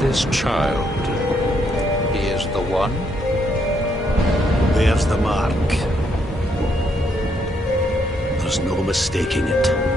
This child, he is the one? There's the mark. There's no mistaking it.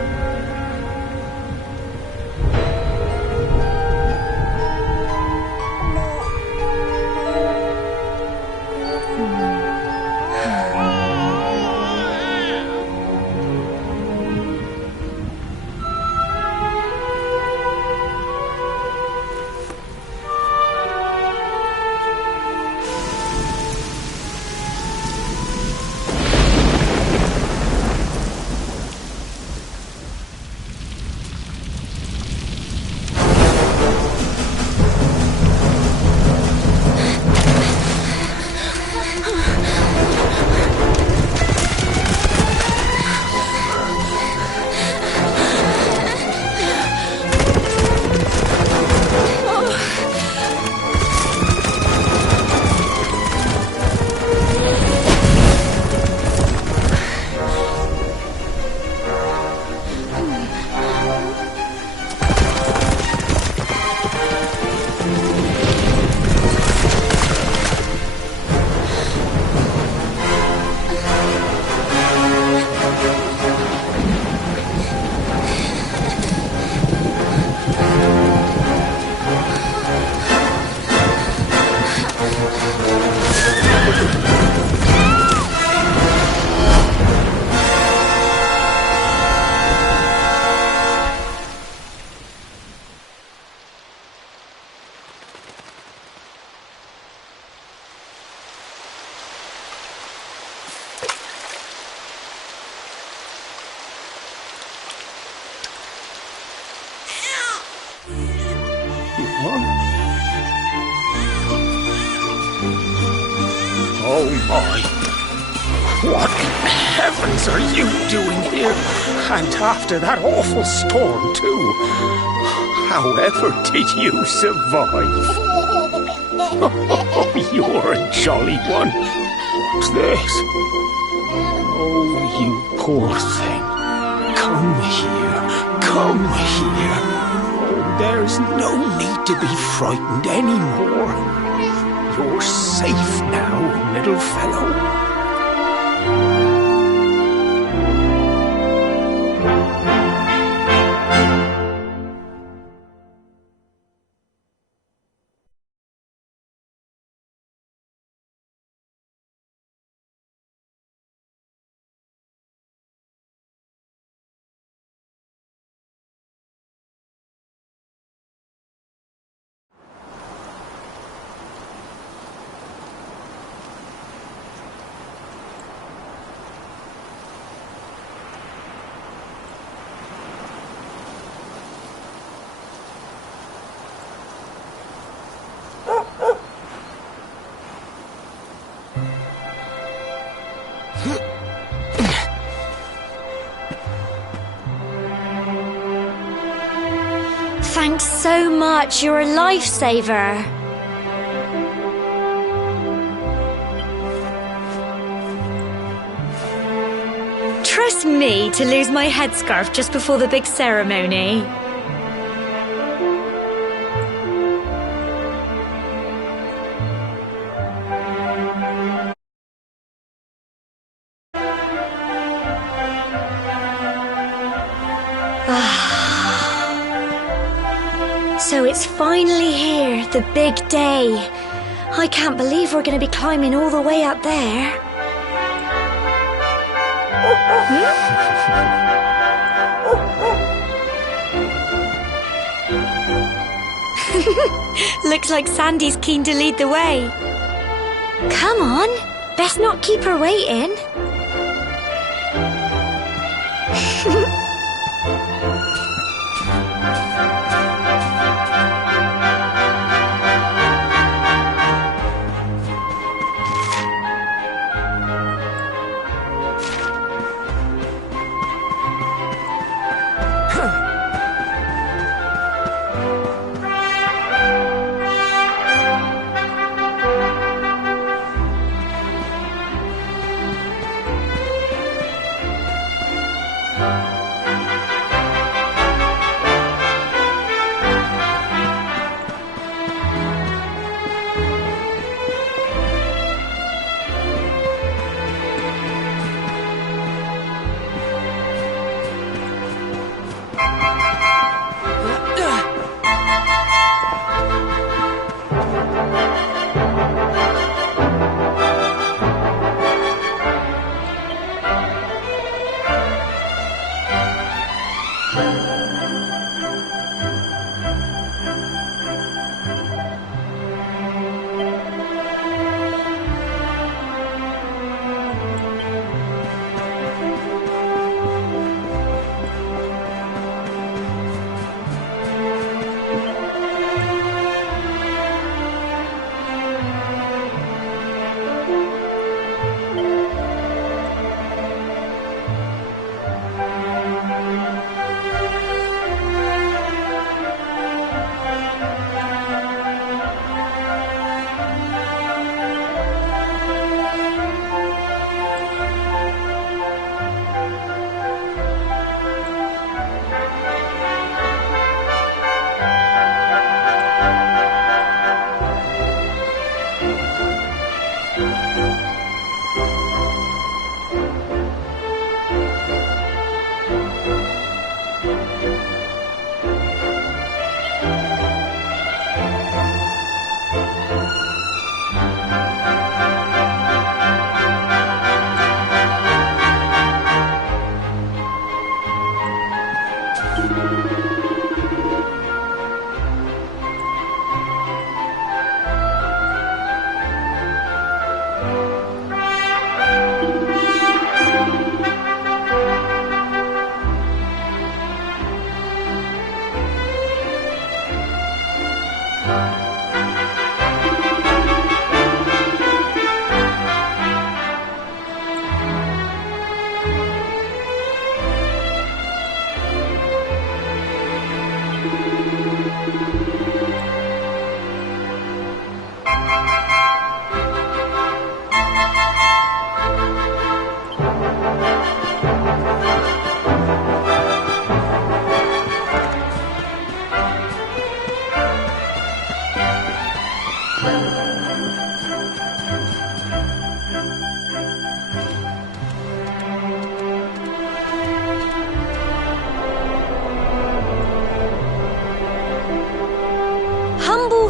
Oh my. What in heavens are you doing here? And after that awful storm, too. However did you survive? Oh, you're a jolly one. What's this? Oh, you poor thing. Come here. Come here. Oh, there's no need to be frightened anymore. You're safe now, little fellow. Thanks so much, you're a lifesaver. Trust me to lose my headscarf just before the big ceremony. So it's finally here, the big day. I can't believe we're going to be climbing all the way up there. Looks like Sandy's keen to lead the way. Come on, best not keep her waiting.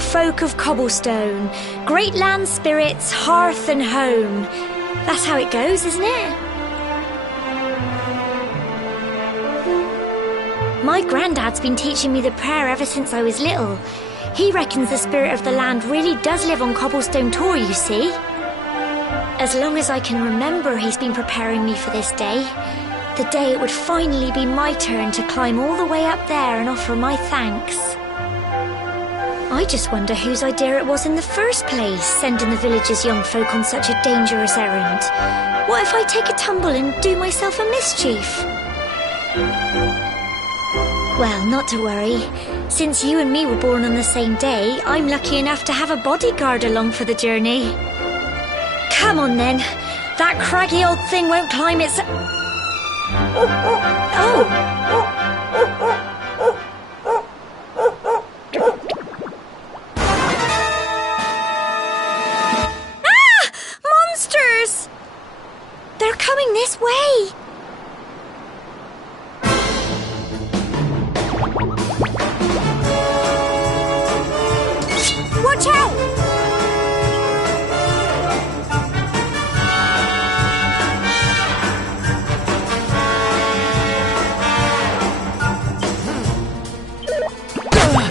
folk of cobblestone, great land spirits, hearth and home. That's how it goes, isn't it? My granddad's been teaching me the prayer ever since I was little. He reckons the spirit of the land really does live on Cobblestone Tor, you see. As long as I can remember, he's been preparing me for this day. The day it would finally be my turn to climb all the way up there and offer my thanks. I just wonder whose idea it was in the first place, sending the village's young folk on such a dangerous errand. What if I take a tumble and do myself a mischief? Well, not to worry. Since you and me were born on the same day, I'm lucky enough to have a bodyguard along for the journey. Come on then. That craggy old thing won't climb its... Oh! Ah! Monsters! They're coming this way! Watch out!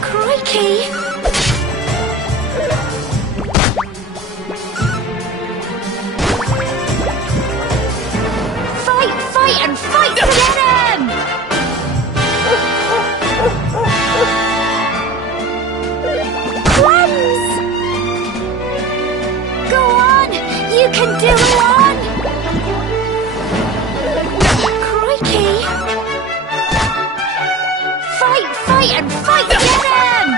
Crikey! Fight and fight to get him! Crumbs! Go on! You can do it on! Crikey! Fight and fight to get him!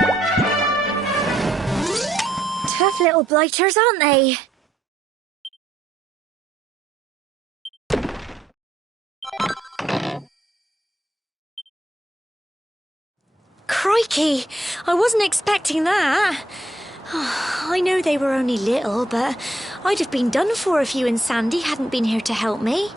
Tough little blighters, aren't they? Crikey! I wasn't expecting that. I know they were only little, but I'd have been done for if you and Sandy hadn't been here to help me.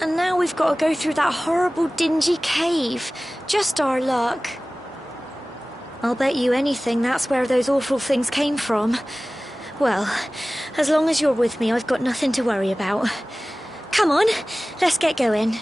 And now we've got to go through that horrible dingy cave. Just our luck. I'll bet you anything that's where those awful things came from. Well, as long as you're with me, I've got nothing to worry about. Come on, let's get going.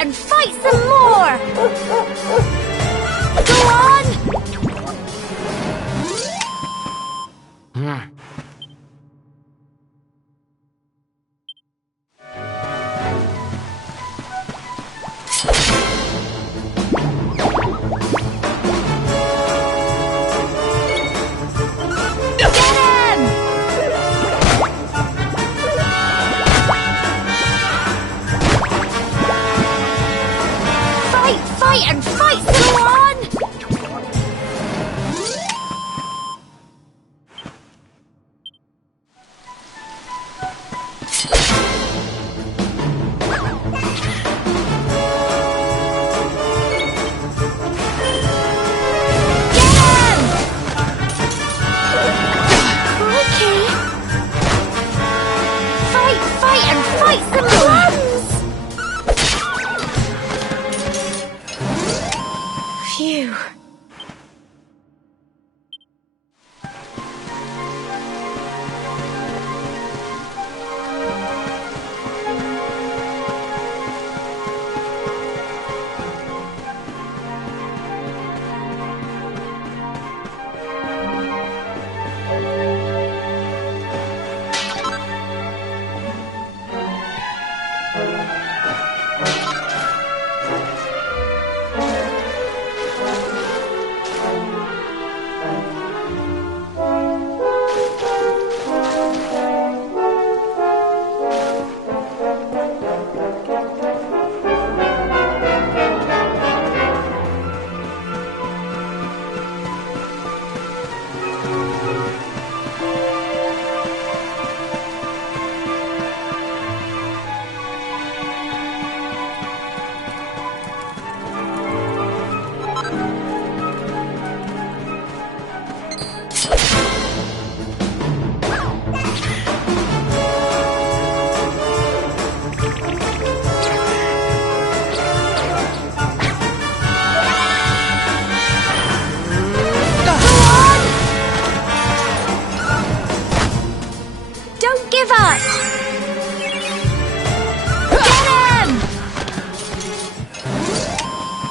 and fight some more! Go on! And fight some more! Phew.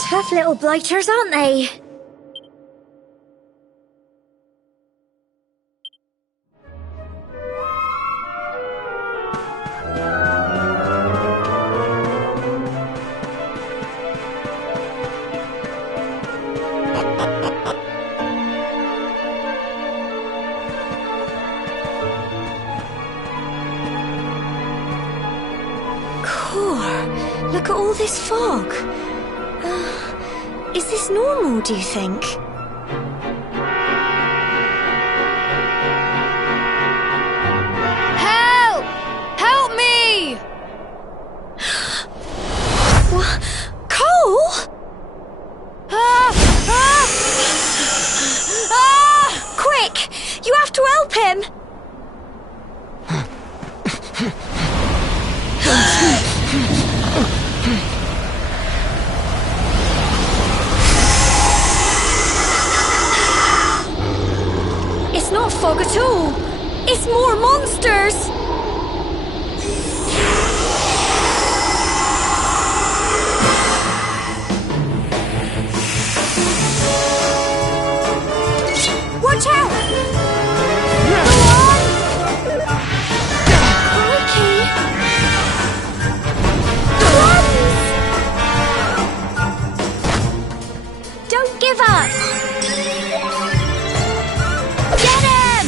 Tough little blighters, aren't they? Look at all this fog. Is this normal, do you think? Help! Help me! What? Cole? Quick! You have to help him! It's not fog at all. It's more monsters. Watch out! Go on! Crikey! Crumbs! Don't give up! Get him!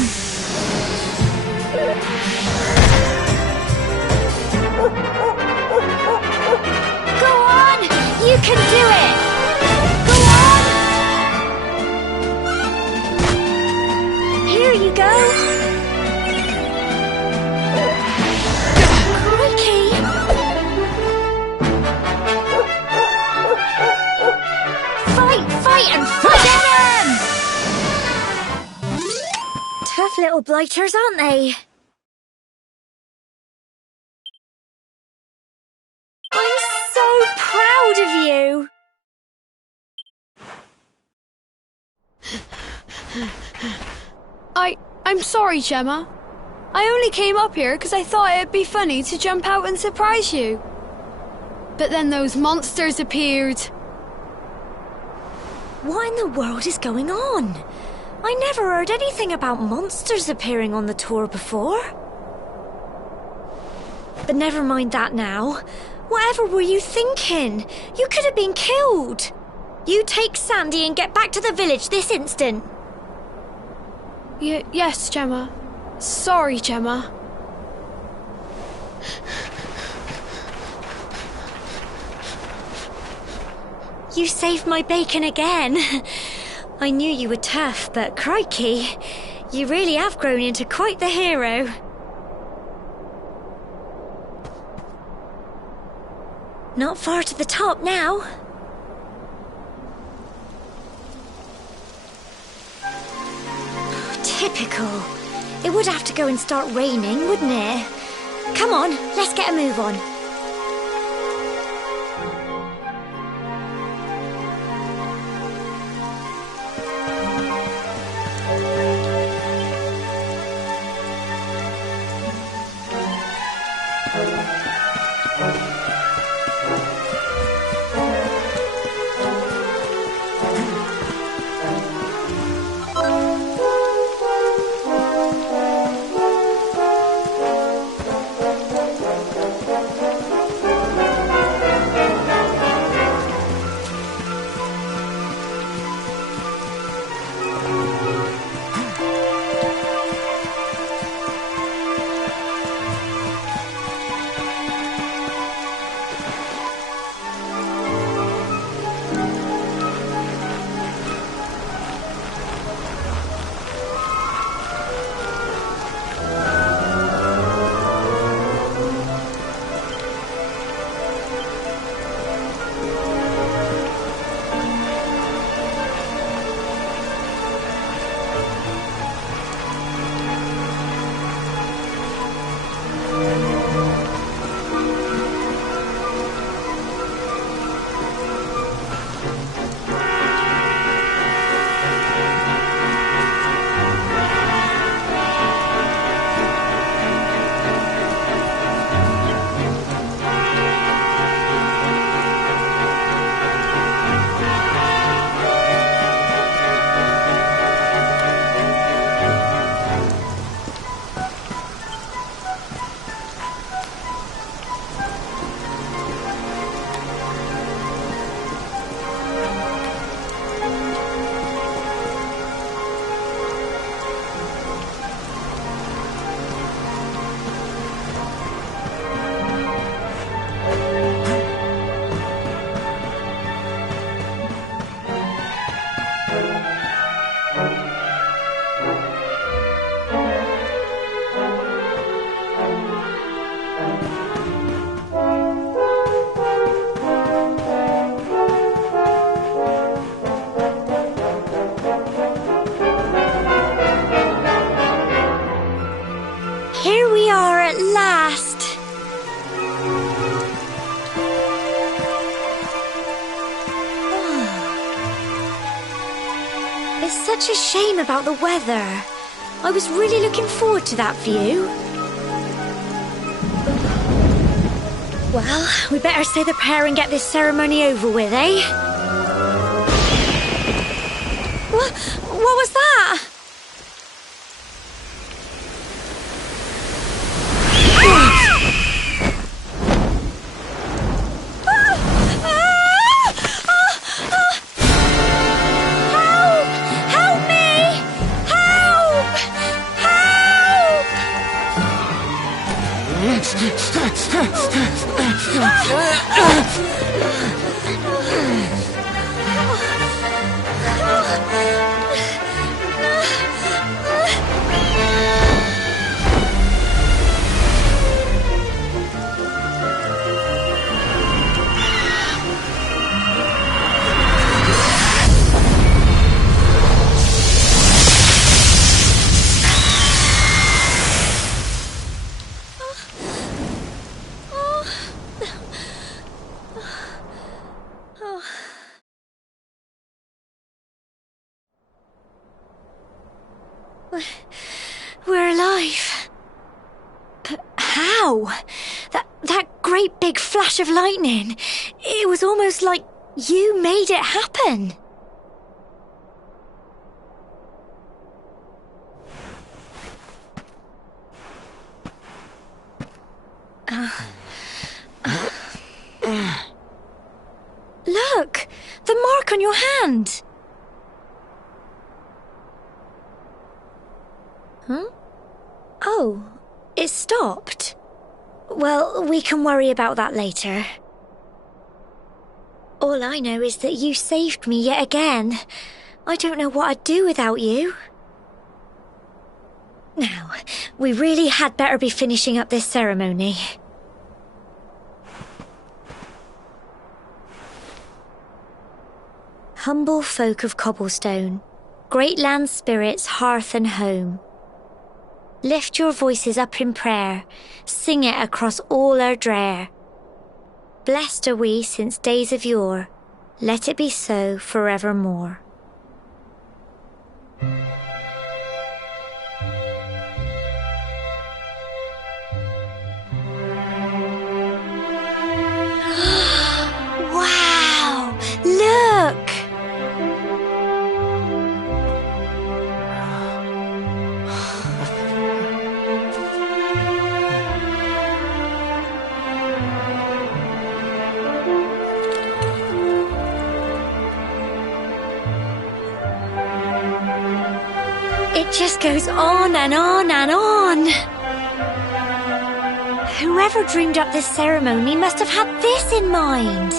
Go on! You can do it! Go on! Here you go! Crikey! Fight and fight! Get him! Tough little blighters, aren't they? I'm so proud of you! I'm sorry, Gemma. I only came up here because I thought it'd be funny to jump out and surprise you. But then those monsters appeared. What in the world is going on? I never heard anything about monsters appearing on the tour before. But never mind that now. Whatever were you thinking? You could have been killed. You take Sandy and get back to the village this instant. Yes, Gemma. Sorry, Gemma. You saved my bacon again. I knew you were tough, but crikey, you really have grown into quite the hero. Not far to the top now. Typical. It would have to go and start raining, wouldn't it? Come on, let's get a move on. Here we are at last. It's such a shame about the weather. I was really looking forward to that view. Well, we better say the prayer and get this ceremony over with, eh? What was that? We're alive. But how? That great great big flash of lightning. It was almost like you made it happen. Look, the mark on your hand. Huh? Oh, it stopped. Well, we can worry about that later. All I know is that you saved me yet again. I don't know what I'd do without you. Now, we really had better be finishing up this ceremony. Humble folk of cobblestone, great land spirits, hearth and home. Lift your voices up in prayer, sing it across all our drear. Blessed are we since days of yore, let it be so forevermore. Wow! Look! It just goes on and on and on. Whoever dreamed up this ceremony must have had this in mind.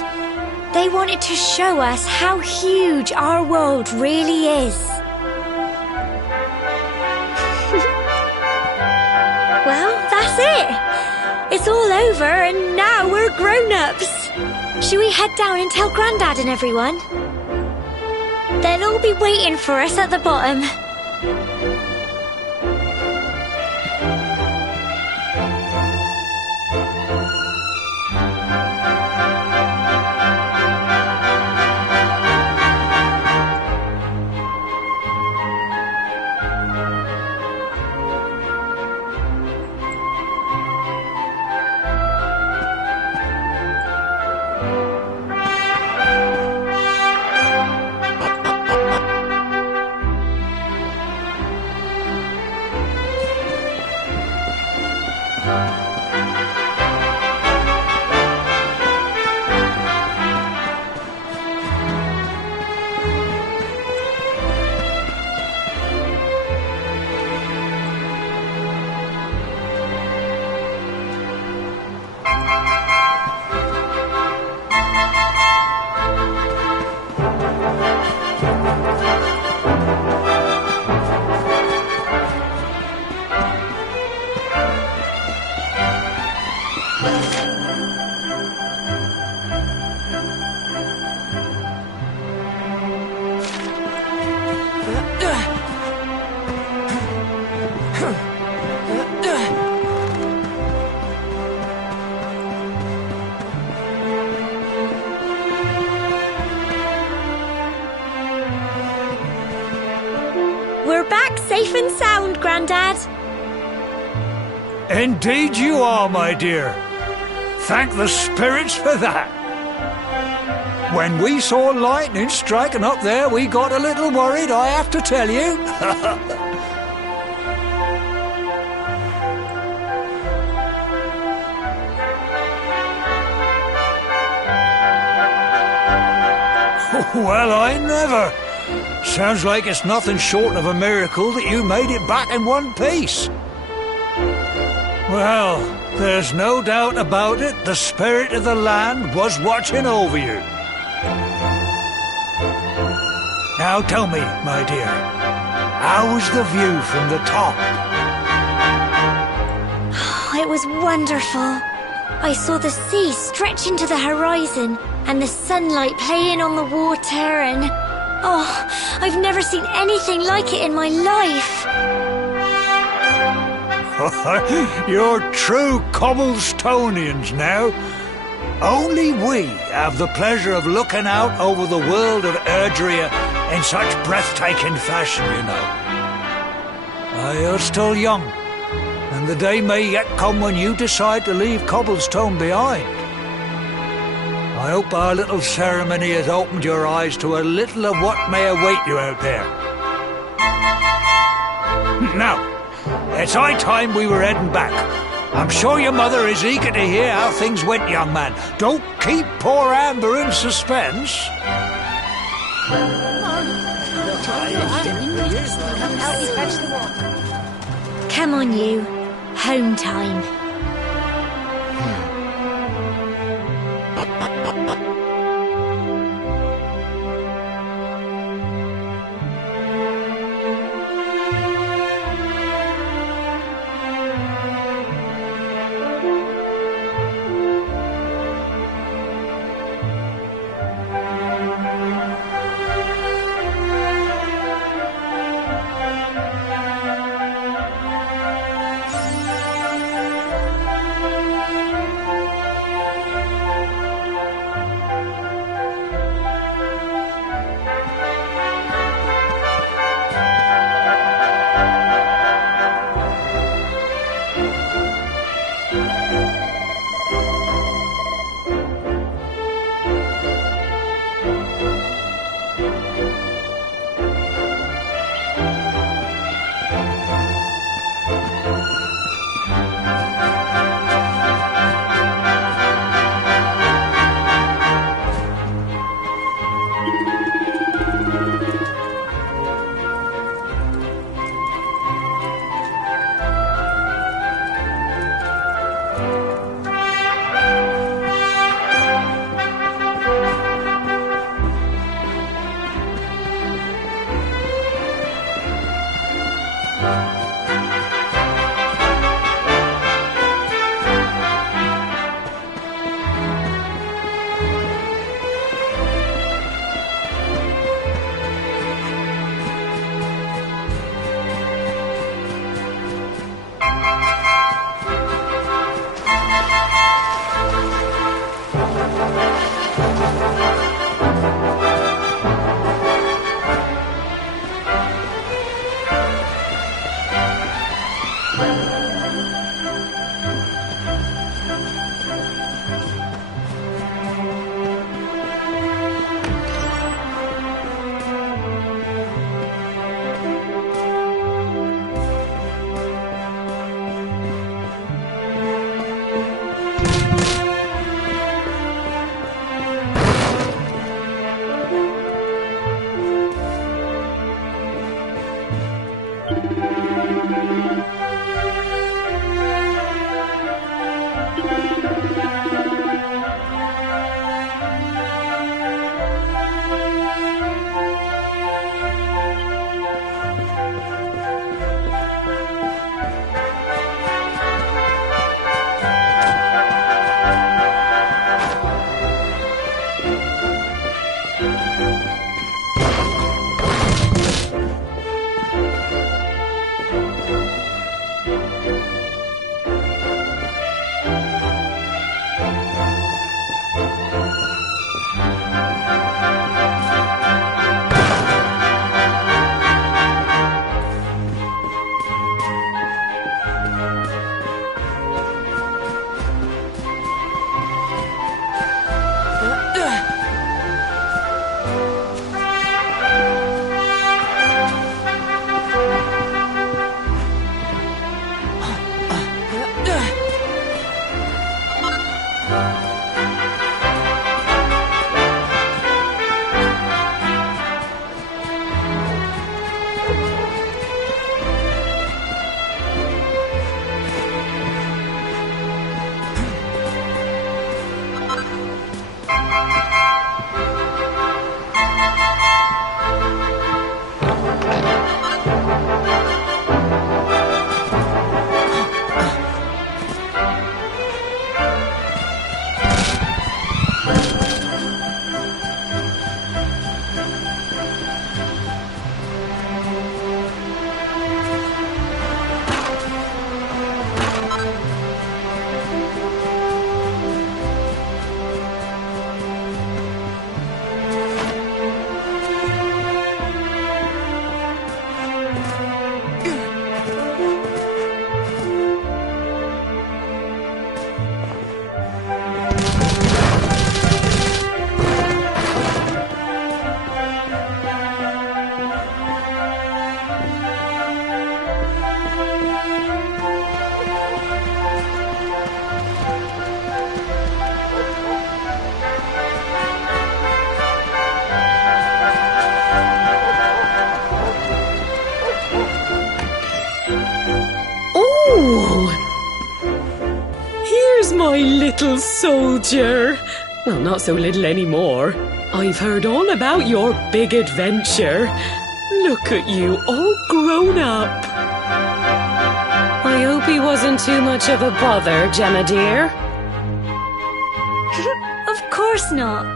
They wanted to show us how huge our world really is. Well, that's it. It's all over and now we're grown-ups. Shall we head down and tell Grandad and everyone? They'll all be waiting for us at the bottom. We're back safe and sound, Grandad. Indeed you are, my dear. Thank the spirits for that. When we saw lightning striking up there, we got a little worried, I have to tell you. Well, I never. Sounds like it's nothing short of a miracle that you made it back in one piece. Well, there's no doubt about it, the spirit of the land was watching over you. Now tell me, my dear, how was the view from the top? It was wonderful. I saw the sea stretch into the horizon and the sunlight playing on the water and... oh, I've never seen anything like it in my life. You're true Cobblestonians now. Only we have the pleasure of looking out over the world of Erdrea in such breathtaking fashion, you know. You're still young, And the day may yet come when you decide to leave Cobblestone behind. I hope our little ceremony has opened your eyes to a little of what may await you out there. Now, it's high time we were heading back. I'm sure your mother is eager to hear how things went, young man. Don't keep poor Amber in suspense. Come on, you. Home time. little soldier. Well, not so little anymore. I've heard all about your big adventure. Look at you, all grown up. I hope he wasn't too much of a bother, Gemma dear. Of course not.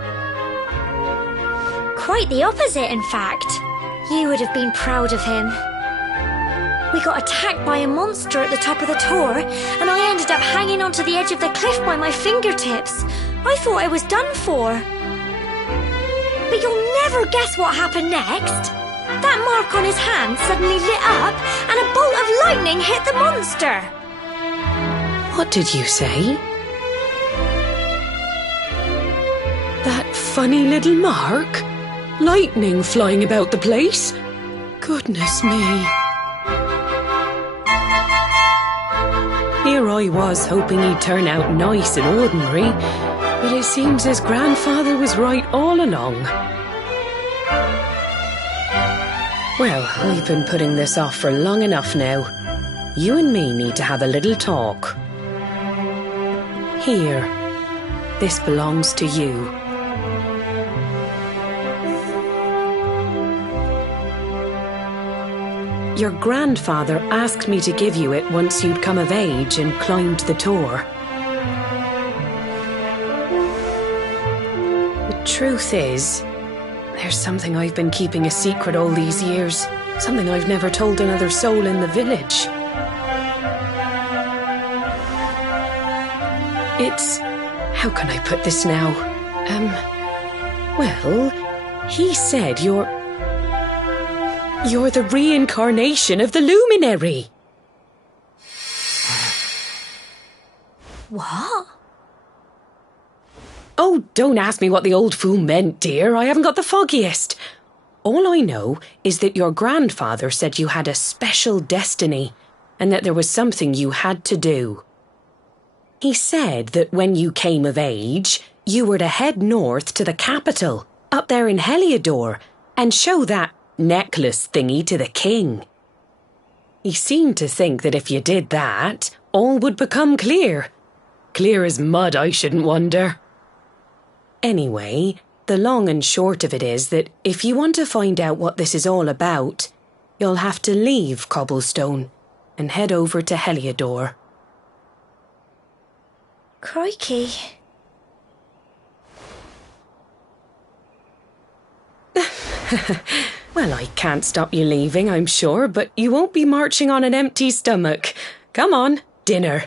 Quite the opposite, in fact. You would have been proud of him. We got attacked by a monster at the top of the tower, and I ended up hanging onto the edge of the cliff by my fingertips. I thought I was done for. But you'll never guess what happened next. That mark on his hand suddenly lit up, and a bolt of lightning hit the monster. What did you say? That funny little mark? Lightning flying about the place? Goodness me. Here I was hoping he'd turn out nice and ordinary, but it seems his grandfather was right all along. Well, I've been putting this off for long enough now. You and me need to have a little talk. Here, this belongs to you. Your grandfather asked me to give you it once you'd come of age and climbed the tower. The truth is, there's something I've been keeping a secret all these years. Something I've never told another soul in the village. It's... how can I put this now? Well, he said you're the reincarnation of the luminary. What? Oh, don't ask me what the old fool meant, dear. I haven't got the foggiest. All I know is that your grandfather said you had a special destiny and that there was something you had to do. He said that when you came of age, you were to head north to the capital, up there in Heliodor, and show that necklace thingy to the king. He seemed to think that if you did that, all would become clear. Clear as mud, I shouldn't wonder. Anyway, the long and short of it is that if you want to find out what this is all about, you'll have to leave Cobblestone and head over to Heliodor. Crikey. Well, I can't stop you leaving, I'm sure, but you won't be marching on an empty stomach. Come on, dinner.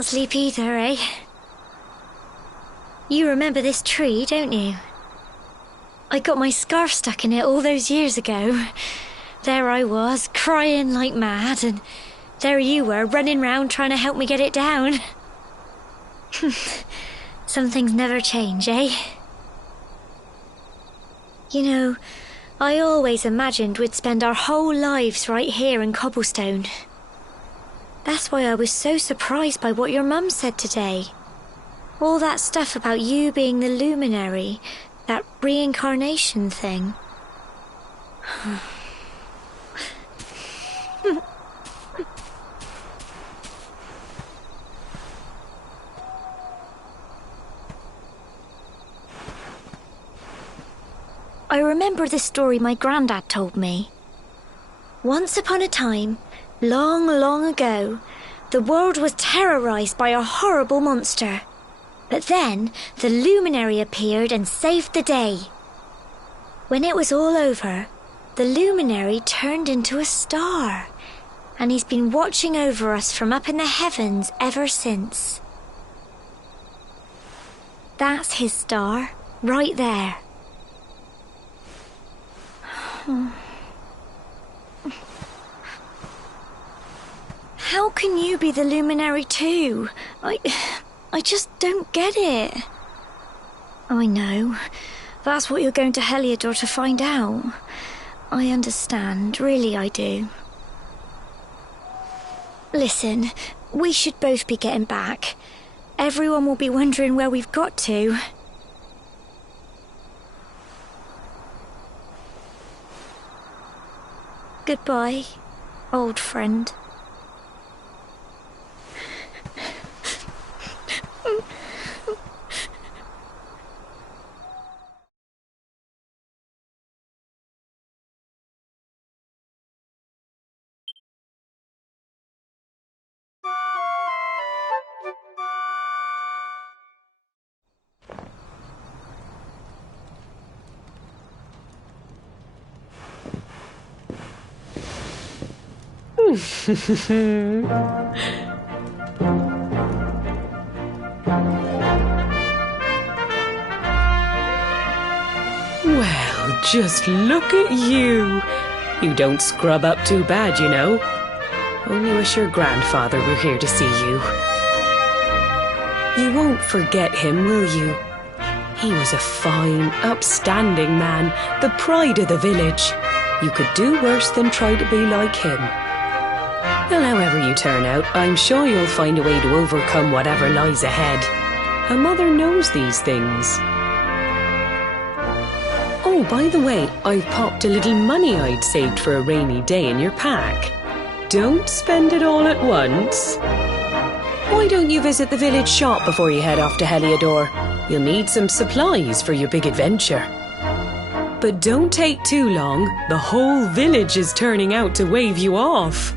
Can't sleep either, eh? You remember this tree, don't you? I got my scarf stuck in it all those years ago. There I was, crying like mad, and there you were, running round trying to help me get it down. Some things never change, eh? You know, I always imagined we'd spend our whole lives right here in Cobblestone. That's why I was so surprised by what your mum said today. All that stuff about you being the luminary That reincarnation thing. I remember the story my granddad told me. Once upon a time, long, long ago, the world was terrorised by a horrible monster. But then the luminary appeared and saved the day. When it was all over, the luminary turned into a star, and he's been watching over us from up in the heavens ever since. That's his star, right there. How can you be the luminary too? I just don't get it. I know. That's what you're going to Heliodor to find out. I understand, really I do. Listen, we should both be getting back. Everyone will be wondering where we've got to. Goodbye, old friend. Well, just look at you. You don't scrub up too bad, you know. Only wish your grandfather were here to see you. You won't forget him, will you? He was a fine, upstanding man, the pride of the village. You could do worse than try to be like him. Well, however you turn out, I'm sure you'll find a way to overcome whatever lies ahead. A mother knows these things. Oh, by the way, I've popped a little money I'd saved for a rainy day in your pack. Don't spend it all at once. Why don't you visit the village shop before you head off to Heliodor? You'll need some supplies for your big adventure. But don't take too long. The whole village is turning out to wave you off.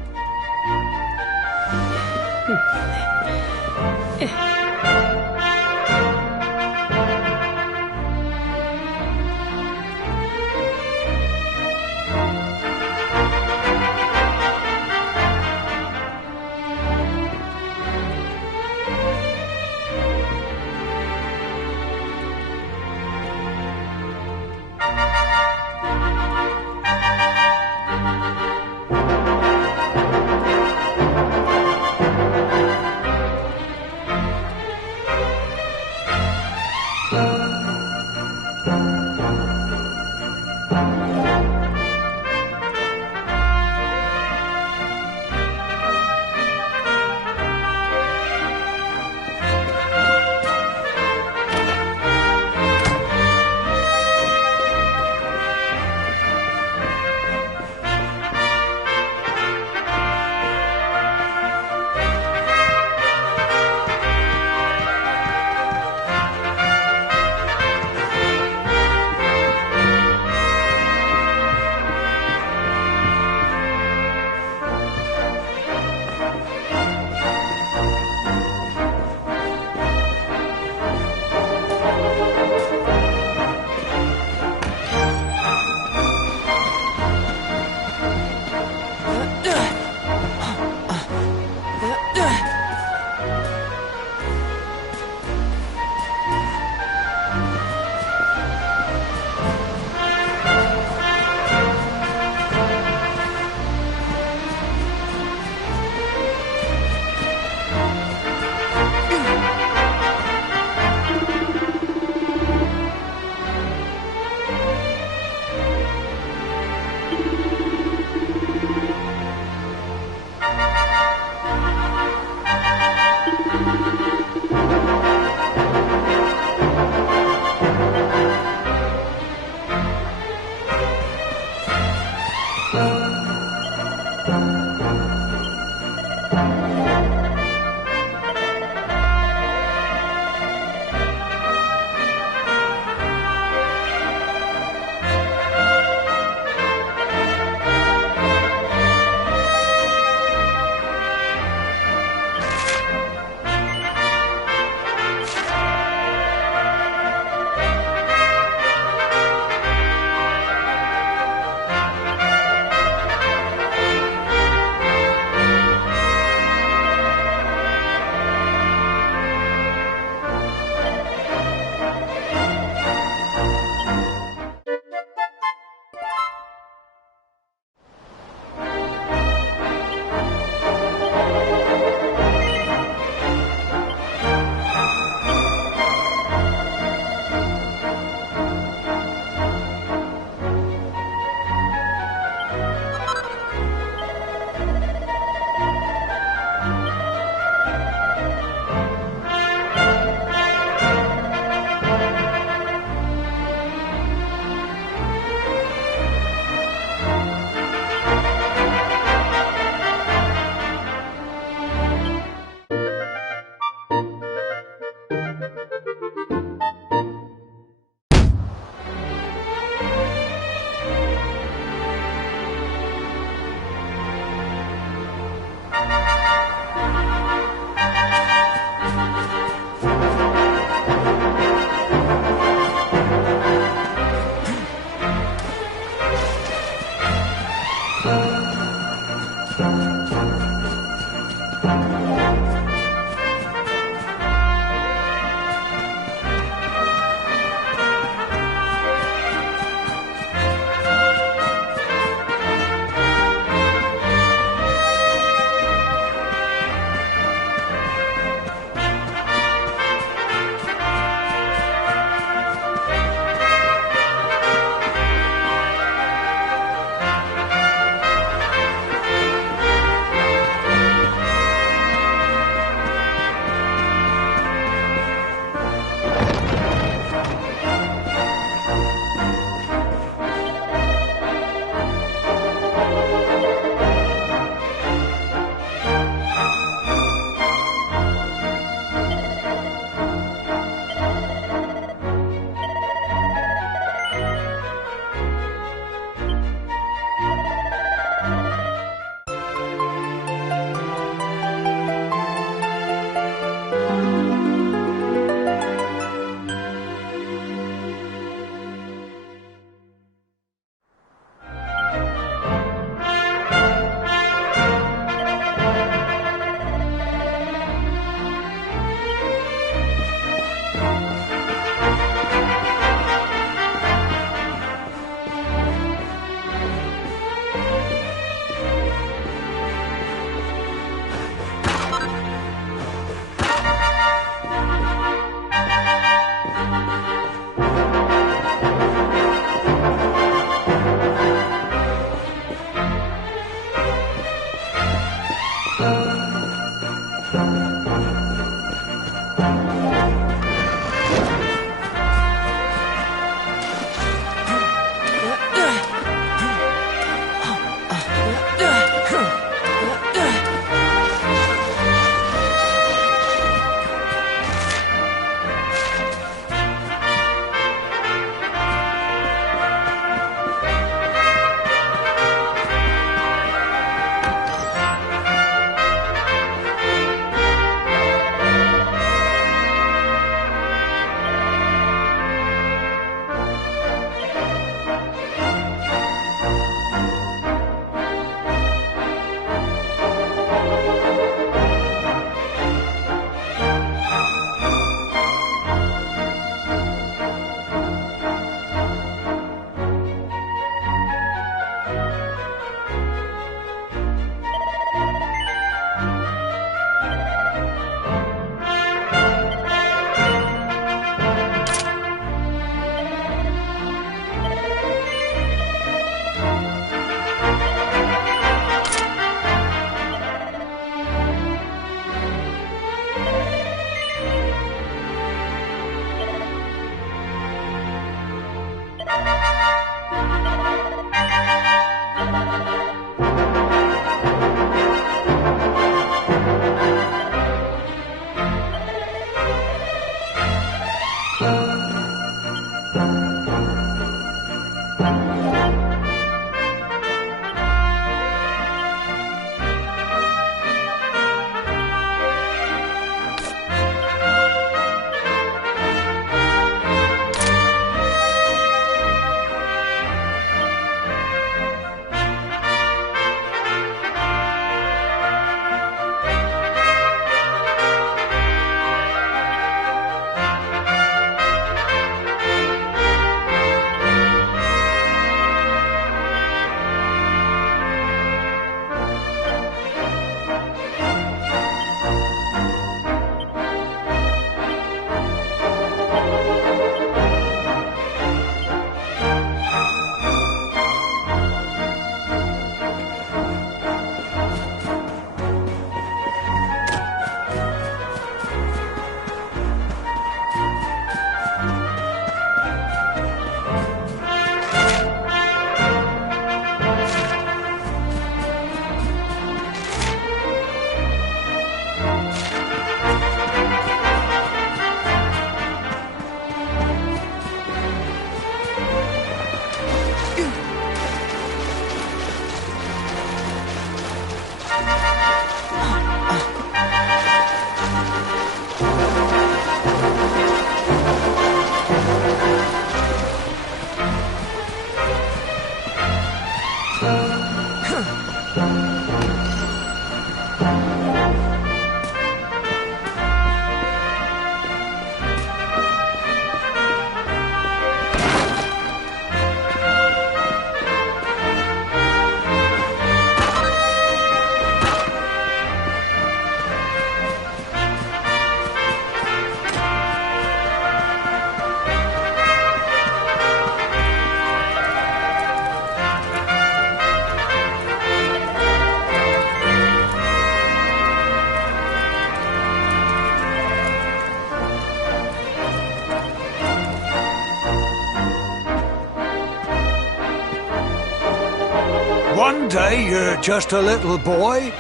One day you're just a little boy,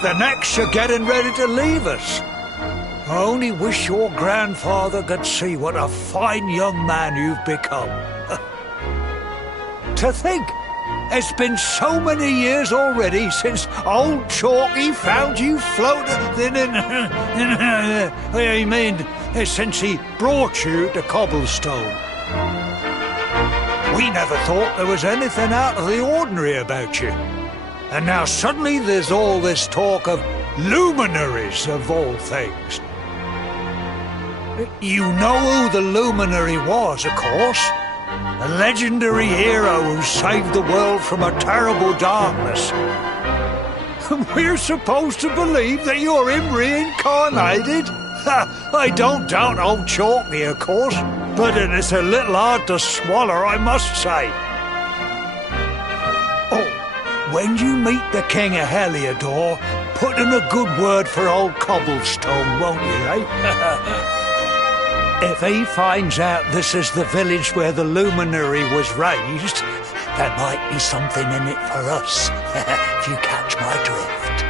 the next you're getting ready to leave us. I only wish your grandfather could see what a fine young man you've become. To think, it's been so many years already since old Chalky found you floating in... I mean, since he brought you to Cobblestone. We never thought there was anything out of the ordinary about you. And now suddenly there's all this talk of luminaries, of all things. You know who the luminary was, of course. A legendary hero who saved the world from a terrible darkness. And we're supposed to believe that you're him reincarnated? I don't doubt old Chalky, of course, but it's a little hard to swallow, I must say. Oh, when you meet the King of Heliodor, put in a good word for old Cobblestone, won't you, eh? If he finds out this is the village where the luminary was raised, there might be something in it for us, if you catch my drift.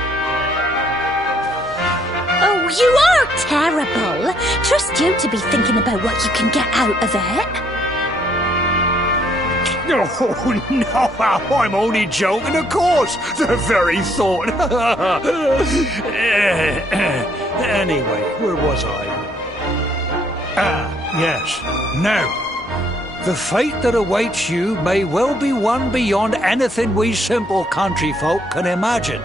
Oh, you are terrible. Trust you to be thinking about what you can get out of it. Oh, no, I'm only joking, of course. The very thought. Anyway, where was I? Yes. Now, the fate that awaits you may well be one beyond anything we simple country folk can imagine.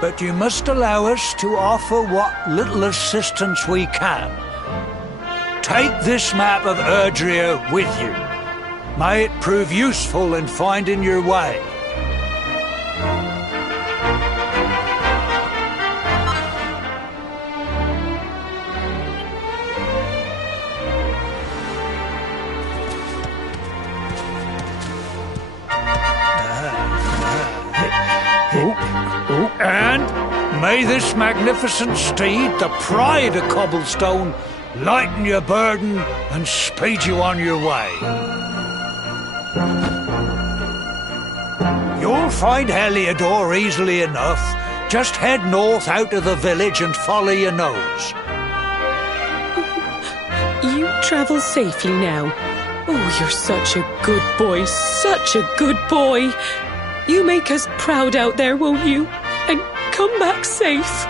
But you must allow us to offer what little assistance we can. Take this map of Erdrea with you. May it prove useful in finding your way. And may this magnificent steed, the pride of Cobblestone, lighten your burden and speed you on your way. You'll find Heliodor easily enough. Just head north out of the village and follow your nose. You travel safely now. Oh, you're such a good boy, such a good boy. You make us proud out there, won't you? And come back safe.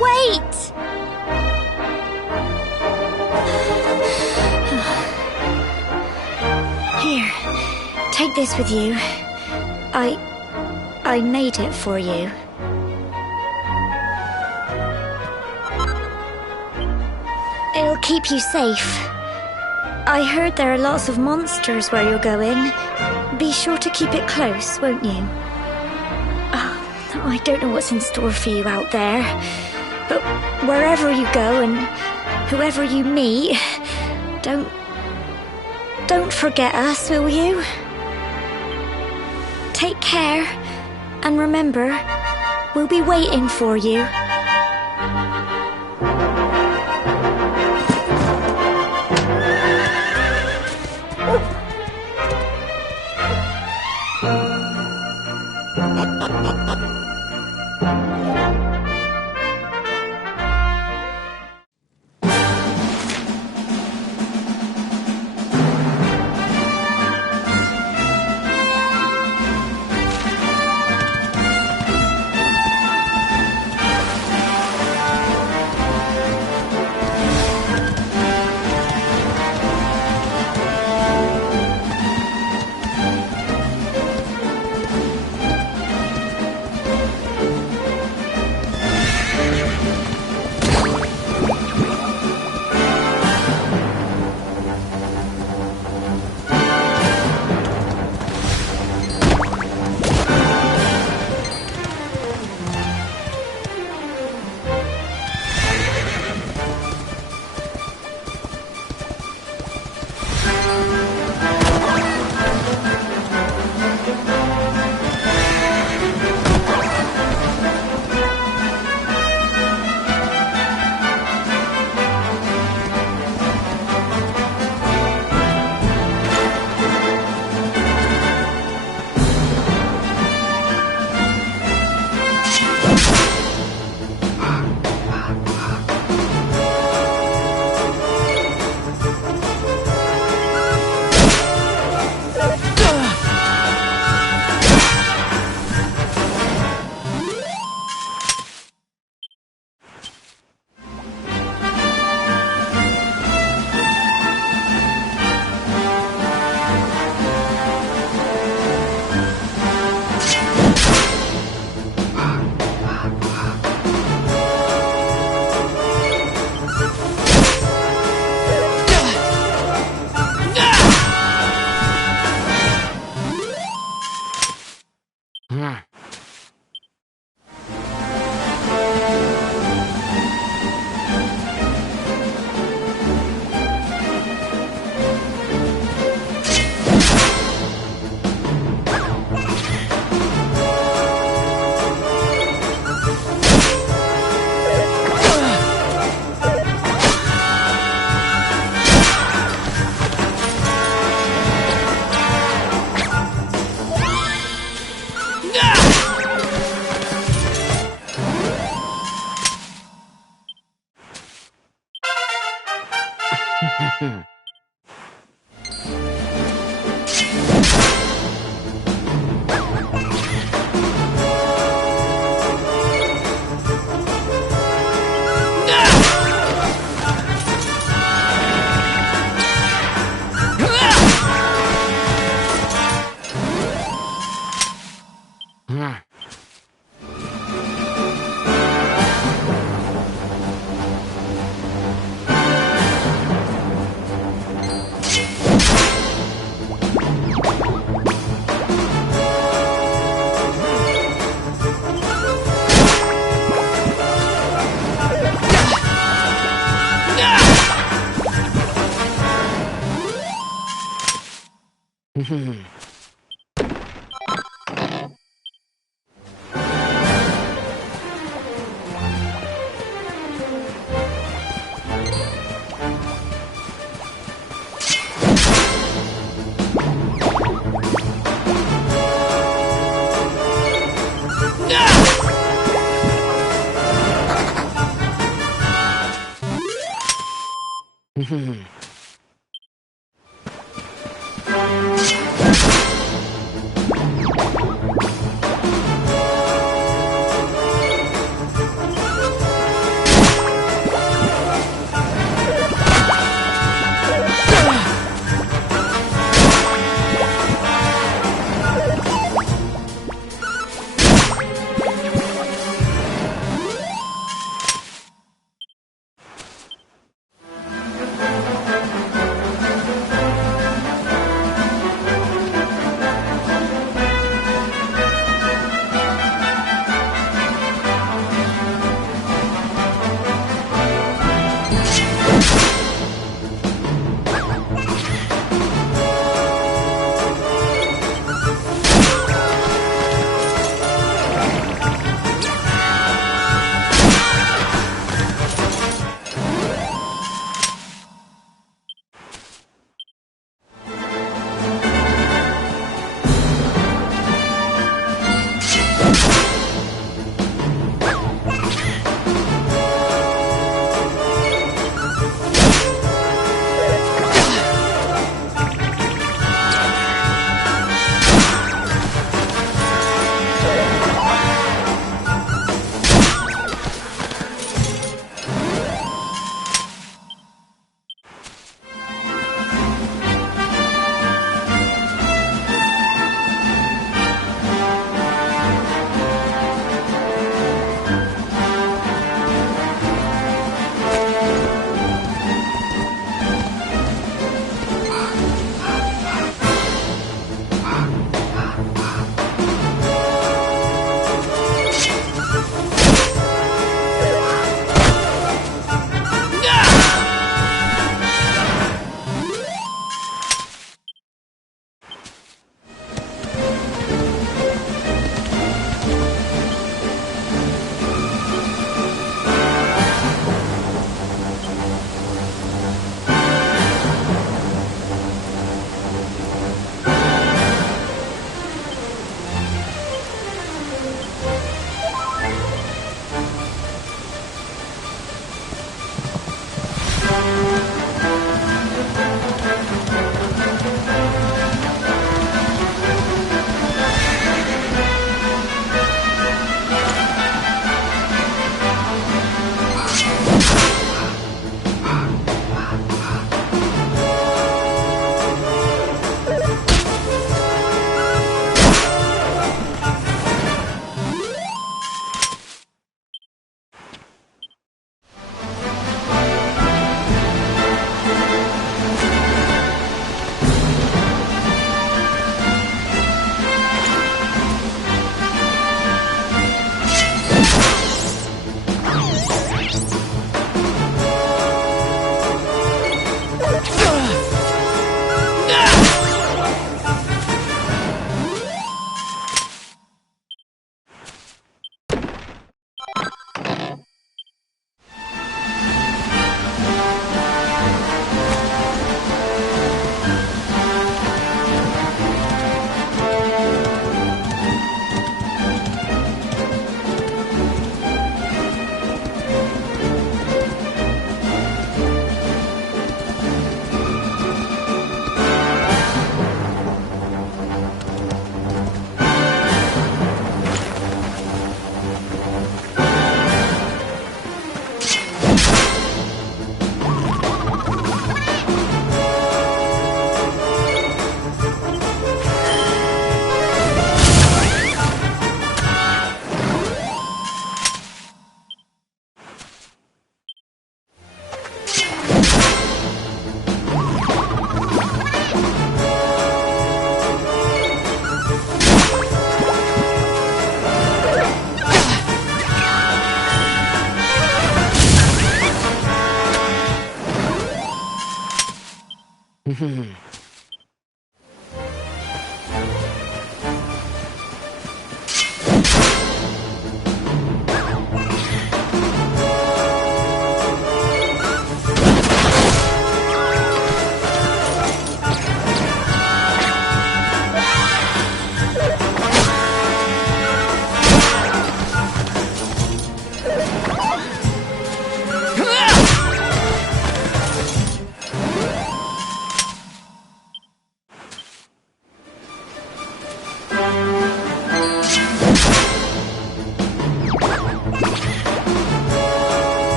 Wait! Here, take this with you. I made it for you. It'll keep you safe. I heard there are lots of monsters where you're going. Be sure to keep it close, won't you? Oh, I don't know what's in store for you out there. But wherever you go and whoever you meet, don't forget us, will you? Take care, and remember, we'll be waiting for you.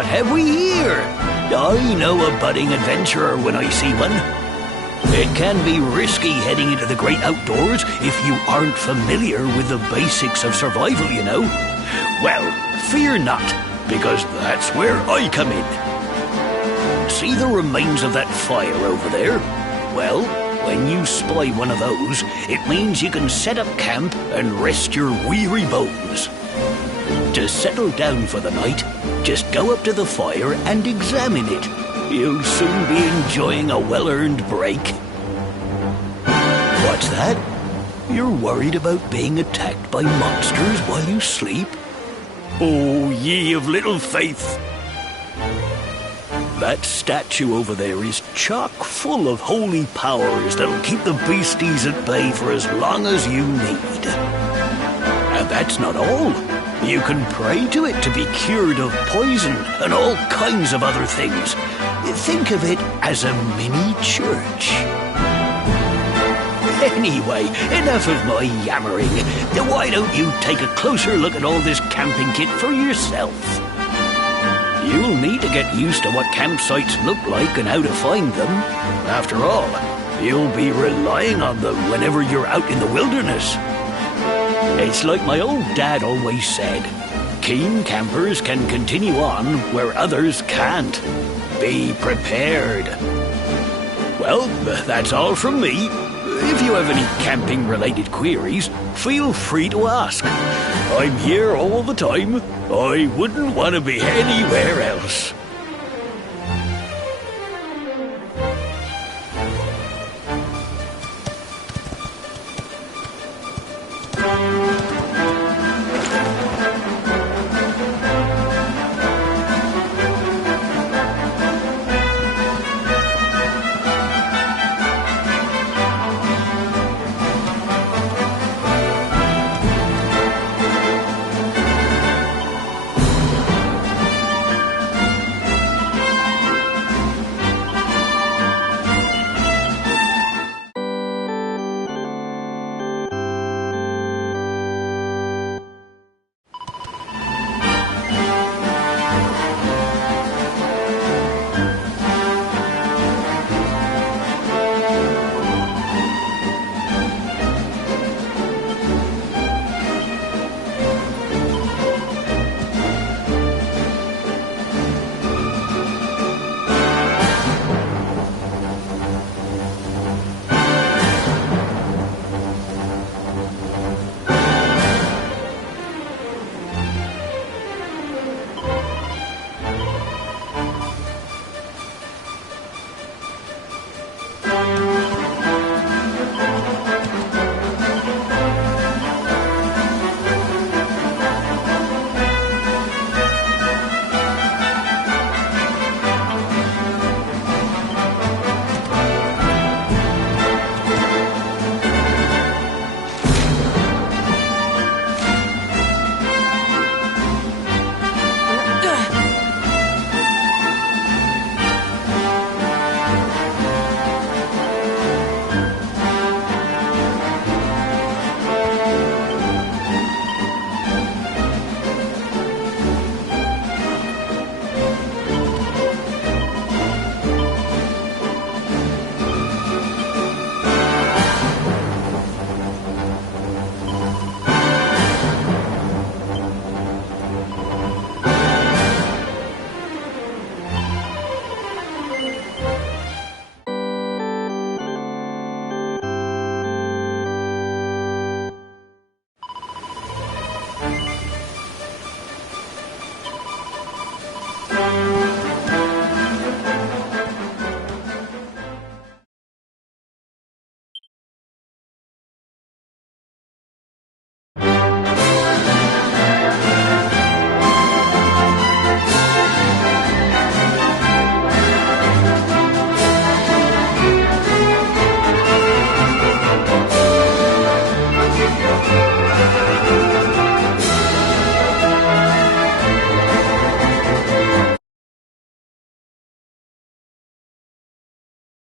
what have we here? I know a budding adventurer when I see one. It can be risky heading into the great outdoors if you aren't familiar with the basics of survival, you know. Well, fear not, because that's where I come in. See the remains of that fire over there? Well, when you spy one of those, it means you can set up camp and rest your weary bones. To settle down for the night, just go up to the fire and examine it. You'll soon be enjoying a well-earned break. What's that? You're worried about being attacked by monsters while you sleep? Oh, ye of little faith! That statue over there is chock full of holy powers that'll keep the beasties at bay for as long as you need. And that's not all. You can pray to it to be cured of poison and all kinds of other things. Think of it as a mini church. Anyway, enough of my yammering. Why don't you take a closer look at all this camping kit for yourself? You'll need to get used to what campsites look like and how to find them. After all, you'll be relying on them whenever you're out in the wilderness. It's like my old dad always said, keen campers can continue on where others can't. Be prepared. Well, that's all from me. If you have any camping-related queries, feel free to ask. I'm here all the time. I wouldn't want to be anywhere else.